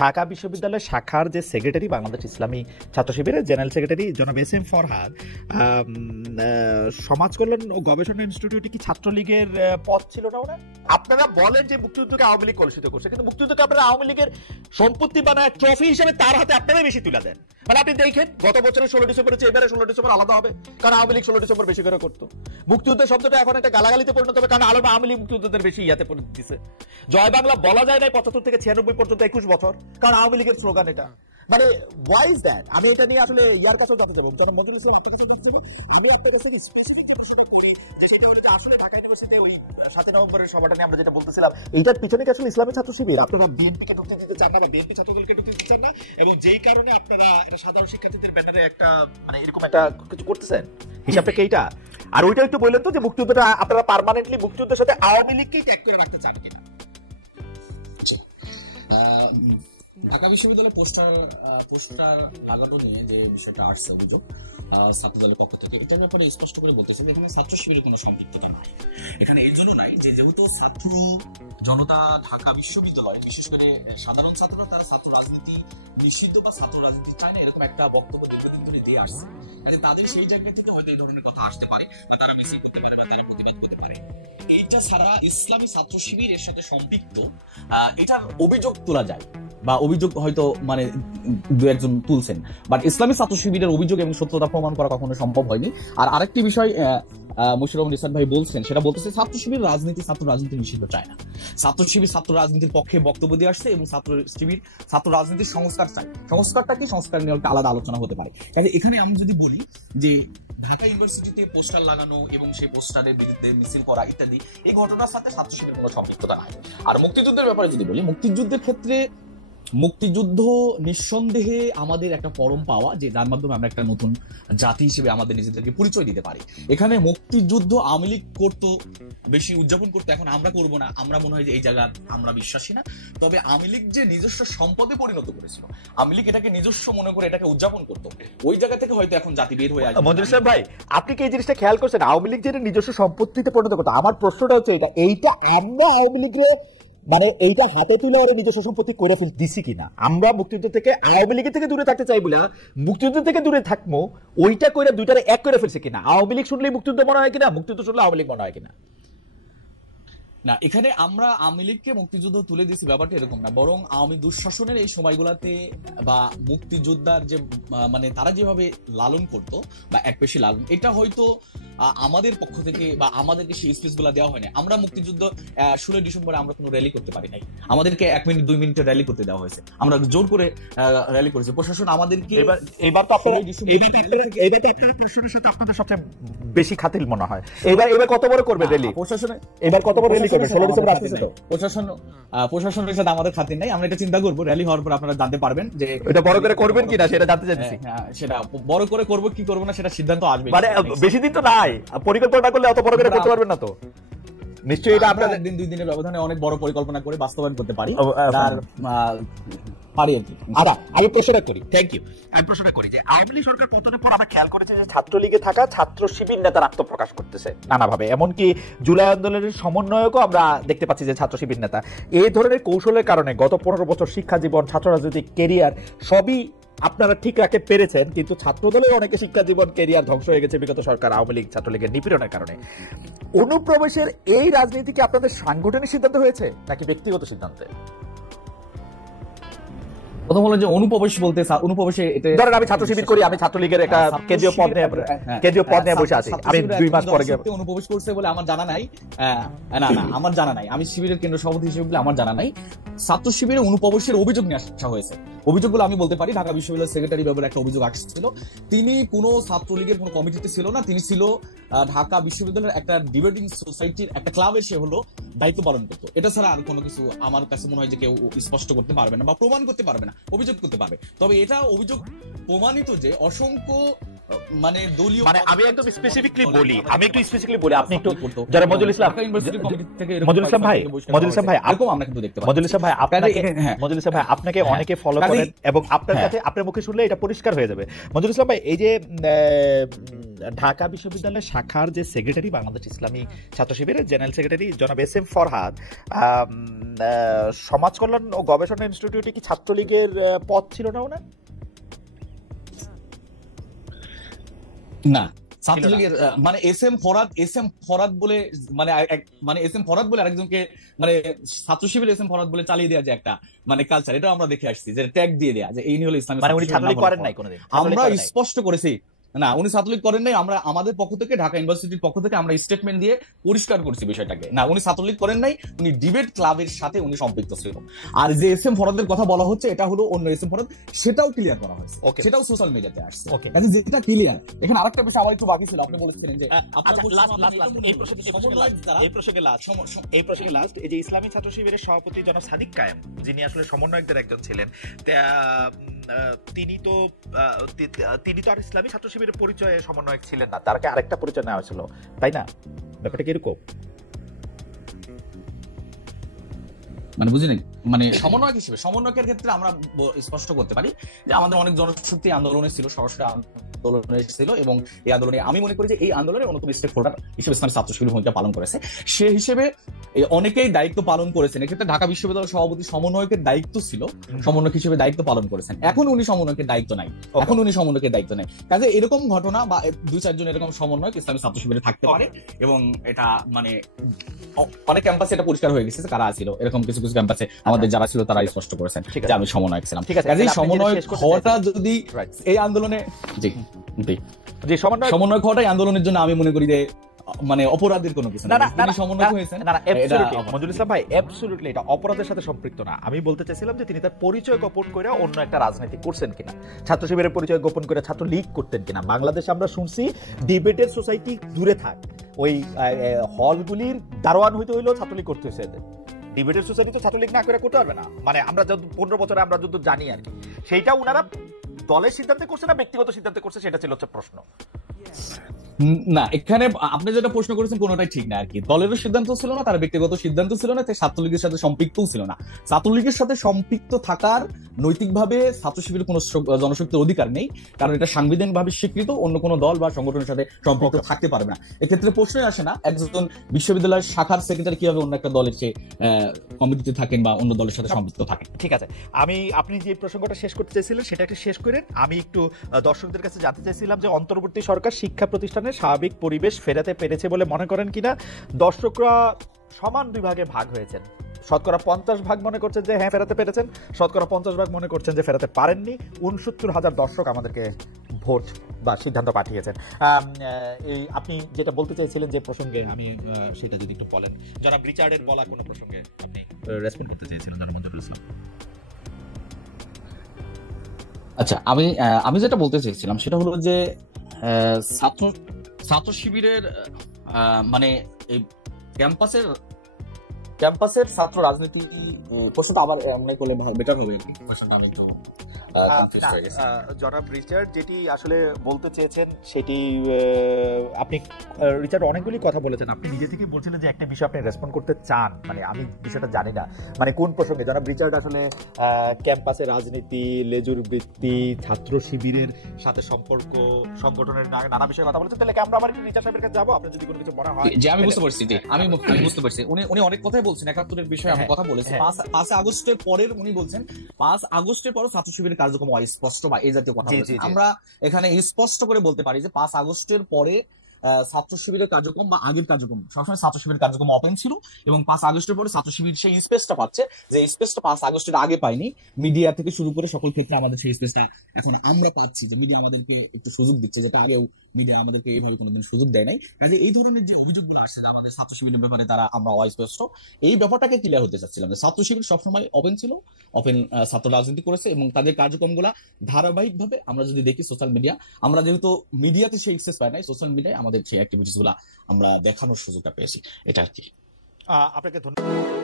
ঢাকা বিশ্ববিদ্যালয়ের শাখার যে সেক্রেটারি, বাংলাদেশ ইসলামী ছাত্র শিবিরের জেনারেল সেক্রেটারি জনাব এস এম ফরহাদ, সমাজ কল্যাণ ও গবেষণা ইনস্টিটিউটে কি ছাত্রলীগের পদ ছিল না ওনার? আপনারা বলেন যে মুক্তিযুদ্ধকে আওয়ামী লীগ কলুষিত করছে, কিন্তু মুক্তিযুদ্ধকে আপনারা আওয়ামী লীগের সম্পত্তি বানায় ট্রফি হিসেবে তার হাতে আপনারাই বেশি তুলে দেন। মানে আপনি দেখেন গত বছরের 16 ডিসেম্বর হচ্ছে, এবারে 16 ডিসেম্বর আলাদা হবে, কারণ আওয়ামী লীগ 16 ডিসেম্বর বেশি করে করতো। মুক্তিযুদ্ধের শব্দটা এখন একটা গালাগালিতে পরিণত হবে, কারণ আওয়ামী লীগ মুক্তিযুদ্ধের বেশি ইয়াতে দিছে। জয় বাংলা বলা যায় না 75 থেকে 96 পর্যন্ত 21 বছর, কারণ আওয়ামী লীগের স্লোগান এটা। মানে ওয়াই ইজ দ্যাট? আমি এটা নিয়ে আসলে ইয়ার কাছেও জানতে চাবো, জনাব মঞ্জুরুল ইসলাম আপনার কাছেও জানতে চাবো। আমি আপনার কাছ থেকে স্পেসিফিক যে প্রশ্নটা করি, যে সেটা হলো যে আসলে ঢাকা ইউনিভার্সিটিতে ওই 7 নভেম্বরের সভাটা নিয়ে আমরা যেটা বলতেছিলাম, এইটার পিছনে কি আসলে ইসলামী ছাত্র শিবির? আপনারা বিএনপিকে ঢুকতে দিতে চান না বা বিএনপি ছাত্রদলকে ঢুকতে দিতে চান না, এবং যেই কারণে আপনারা এটা সাধারণ শিক্ষার্থীদের ব্যানারে একটা মানে এরকম একটা কিছু করতেছেন, হিসাবটা কি এইটা? আর ওইটা একটু বললেন তো যে মুক্তিযুদ্ধটা আপনারা পার্মানেন্টলি মুক্তিযুদ্ধের সাথে আওয়ামী লীগকেই ট্যাগ করে রাখতে চান কিনা? জি, ঢাকা বিশ্ববিদ্যালয়ে পোস্টার লাগানো নিয়ে যে বিষয়টা আসছে অভিযোগ ছাত্র দলের পক্ষ থেকে, এটার ব্যাপারে স্পষ্ট করে বলতেছে যে এখানে ছাত্র শিবিরের কোনো সম্পৃক্ততা নাই। এখানে এই জন্য নাই যে যেহেতু ছাত্র জনতা ঢাকা বিশ্ববিদ্যালয়ের, বিশেষ করে সাধারণ ছাত্ররা, তারা ছাত্র রাজনীতি নিষিদ্ধ বা ছাত্র রাজনীতি চায় না এরকম একটা বক্তব্য দীর্ঘদিন ধরে দিয়ে আসছে। কাজে তাদের সেই জায়গা থেকে হয়তো এই ধরনের কথা আসতে পারে, বা তারা মিছিল করতে পারে, বা তারা প্রতিবাদ করতে পারে। এইটা ছাড়া ইসলামী ছাত্র শিবির এর সাথে সম্পৃক্ত এটার অভিযোগ তোলা যায়, বা অভিযোগ হয়তো মানে দু একজন তুলছেন, বাট ইসলামী ছাত্র শিবিরের অভিযোগ এবং সত্যতা প্রমাণ করা কখনো সম্ভব হয়নি। আর আরেকটি বিষয় মুশিউর রহমান রিসার্ট ভাই বলছেন, সেটা বলতেছে ছাত্র শিবির ছাত্র রাজনীতি নিষিদ্ধ চায় না। ছাত্র শিবির ছাত্র রাজনীতির পক্ষে বক্তব্য দিয়ে আসছে, এবং ছাত্র শিবির ছাত্র রাজনীতির সংস্কার চায়। সংস্কারটা কি, সংস্কার নিয়ে আলাদা আলোচনা হতে পারে। কাজে এখানে আমি যদি বলি যে ঢাকা ইউনিভার্সিটিতে পোস্টার লাগানো এবং সেই পোস্টারের বিরুদ্ধে মিছিল করা ইত্যাদি, এই ঘটনার সাথে ছাত্র শিবির কোনো সম্পৃক্ততা নাই। আর মুক্তিযুদ্ধের ব্যাপারে যদি বলি, মুক্তিযুদ্ধের ক্ষেত্রে মুক্তিযুদ্ধ নিঃসন্দেহে আমাদের একটা পরম পাওয়া, যে যার মাধ্যমে আমরা একটা নতুন জাতি হিসেবে আমাদের নিজেদেরকে পরিচয় দিতে পারি। এখানে মুক্তিযুদ্ধ আওয়ামী লীগ করতো, বেশি উদযাপন করতো, এখন আমরা করব না। আমরা মনে হয় যে এই জায়গা আমরা বিশ্বাসী না। তবে আওয়ামী লীগ যে নিজস্ব সম্পদে পরিণত করেছিল, আওয়ামী লীগ এটাকে নিজস্ব মনে করে এটাকে উদযাপন করতো, ওই জায়গা থেকে হয়তো এখন জাতি বের হয়ে আসবে। মঞ্জুর সাহেব ভাই, আপনি কি এই জিনিসটা খেয়াল করছেন, আওয়ামী লীগ যেটা নিজস্ব সম্পত্তিতে পরিণত করতো? আমার প্রশ্নটা হচ্ছে এইটা আমরা আওয়ামী লীগরে মানে এইটা হাতে তুলে ওরা নিজস্ব সম্পত্তি করে দিছি কিনা? আমরা মুক্তিযুদ্ধ থেকে আওয়ামী লীগের থেকে দূরে থাকতে চাই বলে মুক্তিযুদ্ধ থেকে দূরে থাকবো, ওইটা করে দুইটারে এক করে ফেলছে কিনা? আওয়ামী লীগ শুনলেই মুক্তিযুদ্ধ মনে হয় কিনা, মুক্তিযুদ্ধ শুনলে আওয়ামী লীগ মনে হয় কিনা? না, এখানে আমরা আওয়ামী লীগকে মুক্তিযুদ্ধ তুলে দিয়েছি ব্যাপারটা এরকম না, বরং আওয়ামী দুঃশাসনের এই সময়গুলোতে বা মুক্তিযোদ্ধার যে মানে তারা যেভাবে লালন করতো বা একপেশি লালন, এটা হয়তো আমাদের পক্ষ থেকে বা আমাদেরকে সেই স্পেস গুলা দেওয়া হয়নি। আমরা মুক্তিযুদ্ধ 16 ডিসেম্বরে আমরা কোনো র্যালি করতে পারি নাই, আমাদেরকে 1 মিনিট 2 মিনিটের র্যালি করতে দেওয়া হয়েছে, আমরা জোর করে র্যালি করেছি। প্রশাসন আমাদেরকে এবার তো আপনারা প্রশাসনের সাথে আপনাদের সবচেয়ে বেশি খাতির মনে হয়। এবার কত বড় করবে র্যালি? প্রশাসনে এবার কত বড় র্যালি করবে? 16 ডিসেম্বর আসছে তো। প্রশাসনের সাথে আমাদের খাতির নাই, আমরা এটা চিন্তা করব। র্যালি হওয়ার পর আপনারা জানতে পারবেন যে এটা বড় করে করবেন কিনা, সেটা জানতে চাইছি। সেটা বড় করে করব কি করব না সেটা সিদ্ধান্ত আসবে। মানে বেশি দিন তো নাই, পরিকল্পনা করলে অত বড় করে করতে পারবেন না তো। নিশ্চয়ই এটা আপনারা 1 দিন 2 দিনের ব্যবধানে অনেক বড় পরিকল্পনা করে বাস্তবায়ন করতে পারি। তার পারি আর কি। আচ্ছা, আমি প্রশ্নটা করি, থ্যাংক ইউ। আমি প্রশ্নটা করি যে আওয়ামী লীগ সরকার পতনের পর আমরা খেয়াল করেছি যে ছাত্রলীগে থাকা ছাত্র শিবির নেতার আত্মপ্রকাশ করতেছে নানাভাবে, এমনকি জুলাই আন্দোলনের সমন্বয়কও আমরা দেখতে পাচ্ছি যে ছাত্র শিবির নেতা। এই ধরনের কৌশলের কারণে গত 15 বছর শিক্ষা জীবন, ছাত্র রাজনৈতিক কেরিয়ার সবই আপনারা ঠিক রাখতে পেরেছেন, কিন্তু ছাত্রদলের অনেকে শিক্ষা জীবন কেরিয়ার ধ্বংস হয়ে গেছে বিগত সরকার আওয়ামী লীগ ছাত্রলীগের নিপীড়নের কারণে। অনুপ্রবেশের এই রাজনীতি কি আপনাদের সাংগঠনিক সিদ্ধান্ত হয়েছে নাকি ব্যক্তিগত সিদ্ধান্তে? প্রথম হলো যে অনুপ্রবেশ বলতে, অনুপ্রবেশে এটা ধরেন আমি ছাত্র শিবির করি, আমি ছাত্রলীগের একটা কেন্দ্রীয় পদ নিয়ে বসে আছি, আমি 2 মাস পরে গিয়ে অনুপ্রবেশ করছে বলে আমার জানা নাই। না আমার জানা নাই, আমি শিবিরের কেন্দ্র সভাপতি হিসেবে বলে আমার জানা নাই। ছাত্র শিবিরে অনুপ্রবেশের অভিযোগ নিয়ে আসা হয়েছে। অভিযোগগুলো আমি বলতে পারি, ঢাকা বিশ্ববিদ্যালয়ের সেক্রেটারি ব্যাপারে একটা অভিযোগ আসছিল। তিনি কোনো ছাত্রলীগের কোনো কমিটিতে ছিল না, তিনি ছিল ঢাকা বিশ্ববিদ্যালয়ের একটা ডিবেটিং সোসাইটির একটা ক্লাবের সে হলো দায়িত্ব পালন করতো। এটা ছাড়া আর কোনো কিছু আমার কাছে মনে হয় যে কেউ স্পষ্ট করতে পারবে না বা প্রমাণ করতে পারবে না, অভিযোগ করতে পারবে। তবে এটা অভিযোগ প্রমাণিত যে অসংখ্য মানে দলীয়, মানে আমি একদম স্পেসিফিকলি বলি, আপনি একটু আপনি একটু যারা মজুল ইসলাম ভাই এরকম আমরা কিন্তু দেখতে পাই। মজুল ইসলাম ভাই আপনাকে অনেকে ফলো করেন এবং আপনার কাছে আপনার মুখে শুনলে এটা পরিষ্কার হয়ে যাবে। মজুল ইসলাম ভাই, এই যে ঢাকা বিশ্ববিদ্যালয়ের শাখার যে সেক্রেটারি, বাংলাদেশ ইসলামী ছাত্র শিবিরের জেনারেল সেক্রেটারি জনাব এস এম ফরহাদ, সমাজ কল্যাণ ও গবেষণা ইনস্টিটিউটে কি ছাত্রলীগের পদ ছিল না ওনার? না, ছাত্রলীগের মানে এস এম ফরাদ বলে মানে এস এম ফরাদ বলে আরেকজনকে মানে ছাত্র শিবির এস এম ফরাদ বলে চালিয়ে দেওয়া যে একটা মানে কালচার, এটা আমরা দেখে আসছি যে ট্যাগ দিয়ে দেয়া যে এই নিয়ে হলো ইসলামী। মানে উনি ছাত্রলীগ করেন নাই কোনোদিন? আমরা স্পষ্ট করেছি না, উনি ছাত্রলীগ করেন নাই। আমরা আমাদের পক্ষ থেকে, ঢাকা ইউনিভার্সিটির পক্ষ থেকে আমরা স্টেটমেন্ট দিয়ে পরিষ্কার করছি বিষয়টাকে। না, উনি ছাত্রলীগ করেন নাই, উনি ডিবেট ক্লাবের সাথে উনি সম্পৃক্ত ছিল। আর যে এস এম ফরাদের কথা বলা হচ্ছে এটা হলো অন্য এস এম ফরাদ, সেটাও ক্লিয়ার করা হয়েছে, সেটাও সোশ্যাল মিডিয়াতে আসছে। কাজে যেটা ক্লিয়ার। এখানে আরেকটা বিষয় আমার একটু বাকি ছিল, আপনি বলেছিলেন যে এই প্রসঙ্গে লাস্ট এই যে ইসলামী ছাত্র শিবিরের সভাপতি জনাব সাদিক কায়েম, যিনি আসলে সমন্বয়কদের একজন ছিলেন, তিনি তো আর ইসলামী ছাত্র শিবিরের পরিচয়ে সমন্বয়ক ছিলেন না, তারকে আরেকটা পরিচয় নেওয়া হয়েছিল, তাই না? ব্যাপারটা কি এরকম? মানে বুঝি নাই, মানে সমন্বয়ক হিসেবে, সমন্বয়কের ক্ষেত্রে আমরা স্পষ্ট করতে পারি যে আমাদের অনেক জনশক্তি আন্দোলনে ছিল, সরাসরি আন্দোলনে ছিল, এবং এই আন্দোলনে আমি মনে করি যে এই আন্দোলনের অন্যতম স্টেক হোল্ডার হিসেবে ইসলামী ছাত্র শিবির ভূমিকা পালন করেছে। সে হিসেবে অনেকেই দায়িত্ব পালন করেছেন। এক্ষেত্রে ঢাকা বিশ্ববিদ্যালয়ের সভাপতি সমন্বয়কের দায়িত্ব ছিল, সমন্বয়ক হিসেবে দায়িত্ব পালন করেছেন। এখন উনি সমন্বয়কের দায়িত্ব নাই, কাজে এরকম ঘটনা বা 2-4 জন এরকম সমন্বয়ক ইসলামী ছাত্র শিবিরে থাকতে পারে, এবং এটা মানে অনেক ক্যাম্পাসে এটা পরিষ্কার হয়ে গেছে কারা ছিল। এরকম কিছু কিছু ক্যাম্পাসে আমাদের যারা ছিল তারা স্পষ্ট করেছেন যে আমি সমন্বয়ক ছিলাম। কাজেই সমন্বয়ক হওয়াটা যদি এই আন্দোলনে সমন্বয়ক হওয়াটাই আন্দোলনের জন্য আমি মনে করি যে মানে অপরাধের কোনো কিছু না। সমন্বয় হয়েছে মঞ্জুরুল ইসলাম ভাই, অ্যাবসলিউটলি এটা অপরাধের সাথে সম্পৃক্ত না। আমি বলতে চাইছিলাম যে তিনি তার পরিচয় গোপন করে অন্য একটা রাজনীতি করছেন কিনা, ছাত্র শিবিরের পরিচয় গোপন করে ছাত্র লীগ করতেন কিনা। বাংলাদেশে আমরা শুনছি ডিবেটের সোসাইটি দূরে থাক, ওই হলগুলির দারোয়ান হইতে হইলেও ছাত্রলীগ করতে হয়েছে এদের। ডিবেটের সোসাইটি তো ছাত্রলীগ না করে করতে পারবে না, মানে আমরা যত 15 বছরে আমরা যত জানি আর কি, সেইটা উনারা দলের সিদ্ধান্তে করছে না ব্যক্তিগত সিদ্ধান্তে করছে, সেটা ছিল হচ্ছে প্রশ্ন। না, এখানে আপনি যেটা প্রশ্ন করেছেন কোনোটাই ঠিক না আর কি। দলেরও সিদ্ধান্ত ছিল না, তার ব্যক্তিগত সিদ্ধান্ত ছিল না, তাই ছাত্রলীগের সাথে সম্পৃক্তও ছিল না। ছাত্রলীগের সাথে সম্পৃক্ত থাকার নৈতিকভাবে ছাত্র শিবিরের কোনো জনশক্তির অধিকার নেই, কারণ এটা সাংবিধানিকভাবে স্বীকৃত। অন্য কোনো দল বা সংগঠনের সাথে সম্পৃক্ত থাকতে পারবে না। এক্ষেত্রে প্রশ্নই আসে না একজন বিশ্ববিদ্যালয়ের শাখার সেক্রেটারি কিভাবে অন্য একটা দলের চেয়ে কমিটিতে থাকেন বা অন্য দলের সাথে সম্পৃক্ত থাকেন। ঠিক আছে, আপনি যে প্রসঙ্গটা শেষ করতে চাইছিলেন সেটা একটু শেষ করেন। আমি একটু দর্শকদের কাছে জানতে চাইছিলাম যে অন্তর্বর্তী সরকার শিক্ষা প্রতিষ্ঠানের স্বাভাবিক পরিবেশ ফেরাতে পেরেছে বলে মনে করেন কিনা? দর্শকরা সমান 2 ভাগে ভাগ হয়েছেন। শতকরা 50 ভাগ মনে করছেন যে হ্যাঁ ফেরাতে পেরেছেন, শতকরা 50 ভাগ মনে করছেন যে ফেরাতে পারেননি। 69,000 দর্শক আমাদেরকে ভোট বা সিদ্ধান্ত পাঠিয়েছেন। আপনি যেটা বলতে চাইছিলেন যে প্রসঙ্গে, আমি সেটা যদি একটু বলেন। জনাব রিচার্ডের বলা কোনো প্রসঙ্গে আপনি রেসপন্ড করতে চেয়েছিলেন জনাব মঞ্জুরুল ইসলাম। আচ্ছা, আমি যেটা বলতে চেয়েছিলাম সেটা হলো যে ছাত্র শিবিরের মানে এই ক্যাম্পাসের ছাত্র রাজনীতি প্রশ্নটা আবার মনে করলে ভালো বেটার হবে আর কি। প্রশ্নটা আমি একটু কনফিউজড হয়ে গেছি। জনাব রিচার্ড যেটি আসলে বলতে চেয়েছেন সেটি আপনি রিচার্ড অনেকগুলি কথা বলেছেন, আপনি নিজে থেকে বলছিলেন যে একটা বিষয় আপনি রেসপন্ড করতে চান, মানে আমি বিষয়টা জানি না মানে কোন প্রসঙ্গে। জনাব রিচার্ড আসলে ক্যাম্পাসের রাজনীতি, লেজুর বৃত্তি, ছাত্র শিবিরের সাথে সম্পর্ক, সংগঠনের নানা বিষয়ে কথা বলেছেন। তাহলে আমরা আবার একটু রিচার্ড সাহেবের কাছে যাবো, আপনার যদি কোনো কিছু মনে হয়। যে আমি বুঝতে পারছি, আমি বুঝতে পারছি উনি অনেক কথাই বলছেন 71-এর বিষয়ে আমরা কথা বলেছি। 5 আগস্টের পরের উনি বলছেন 5 আগস্টের পর ছাত্র শিবিরের কার্যক্রম অস্পষ্ট বা এই জাতীয় কথা বলেছেন। আমরা এখানে স্পষ্ট করে বলতে পারি যে 5 আগস্টের পরে ছাত্র শিবিরের কার্যক্রম বা আগের কার্যক্রম সবসময় ছাত্র শিবিরের কার্যক্রম ওপেন ছিল, এবং 5 আগস্টের পরে ছাত্র শিবির সেই স্পেসটা পাচ্ছে যে স্পেসটা 5 আগস্টের আগে পাইনি। মিডিয়া থেকে শুরু করে সকল ক্ষেত্রে আমাদের সেই স্পেসটা এখন আমরা পাচ্ছি, যে মিডিয়া আমাদেরকে একটু সুযোগ দিচ্ছে, যেটা আগেও মিডিয়া আমাদেরকে এইভাবে কোনোদিন সুযোগ দেয় নাই। কাজে এই ধরনের যে অভিযোগগুলো আসছে যে আমাদের ছাত্র শিবিরের ব্যাপারে তারা আমরা অস্পষ্ট, এই ব্যাপারটাকে ক্লিয়ার হতে চাচ্ছিলাম যে ছাত্র শিবির সবসময় ওপেন ছিল, ওপেন ছাত্র রাজনীতি করেছে, এবং তাদের কার্যক্রমগুলা ধারাবাহিকভাবে আমরা যদি দেখি সোশ্যাল মিডিয়া, আমরা যেহেতু মিডিয়াতে সেই অ্যাক্সেস পাই নাই, সোশ্যাল মিডিয়ায় আমাদের সেই অ্যাক্টিভিটিস গুলা আমরা দেখানোর সুযোগটা পেয়েছি, এটা আর কি। আপনাকে ধন্যবাদ।